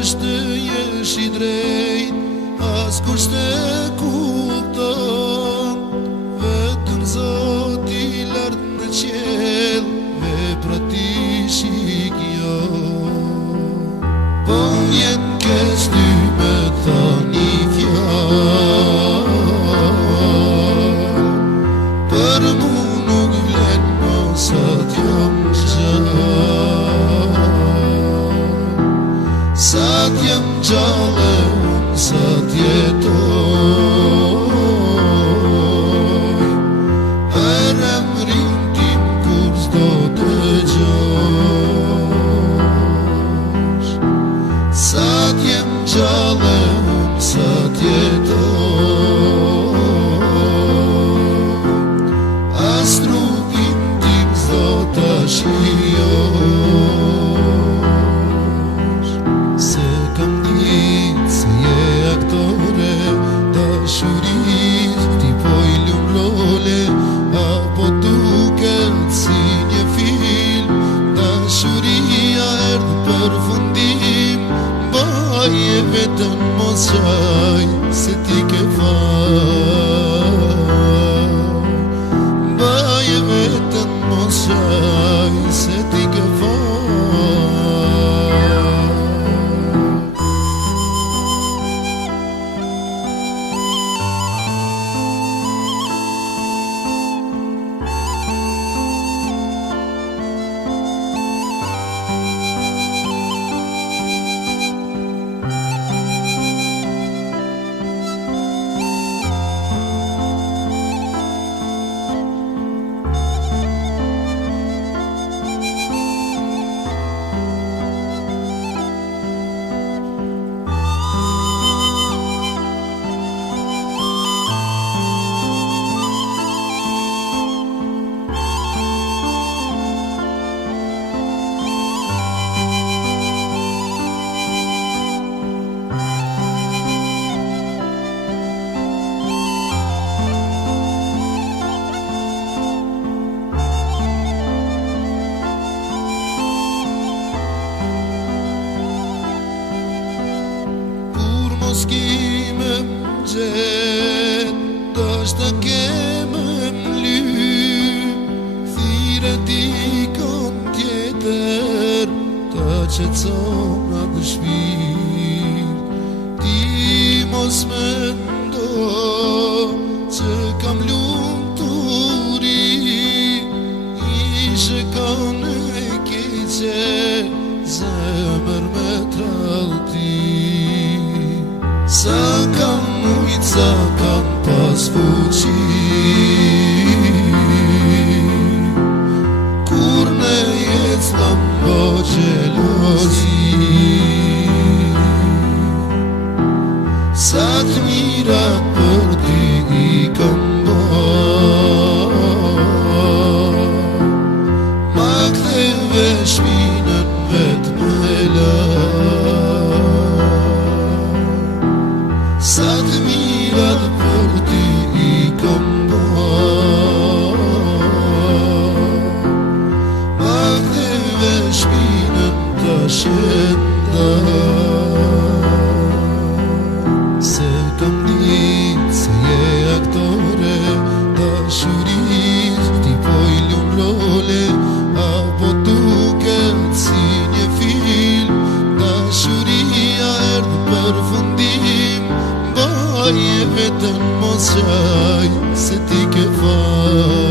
është jesh I drejt, askush të kupton, vetëm Zoti lart në qiell veprat I shikjon. Po vjen keq ty me thani fjalë, për mu nuk vlen sa t'jam gjallë, sa t'jam gjallë, sa t'jetoj, për emrin tim kur s'do dëgjosh. Sa t'jem gjallë, sa t'jetoj, as trupin tim s'do t'a shijosh. Se kam ditë se je aktore, dashuris ti po I lum role, apo duket si një film, dashuria erdhë për fundim. Baje vetën mos qaj se ti ke fal, baje vetën mos qaj se ti ke fal. Mos kime m'gjet, dashta keme m'lyp, thire dikon tjetër, ta qetson atë shpirt. Ti mos mendo që kam lumturi, ishe kanë e keqe, zemër me trallti. Sa kam mujt, sa kam pas fuqi, kur në jetë s'lam bo gjelozi. Sa t'mirat për ty I kam bo, ma ktheve shpinën vetë me la. Sa t'mirat për ty I kam bo, ma ktheve shpinën ta shenda. Se kam ditë se je aktore, dashuris ti po I lum role, apo duket si një film, dashuria erdhë për fundim. Baje vetën mos qaj se ti ke fal.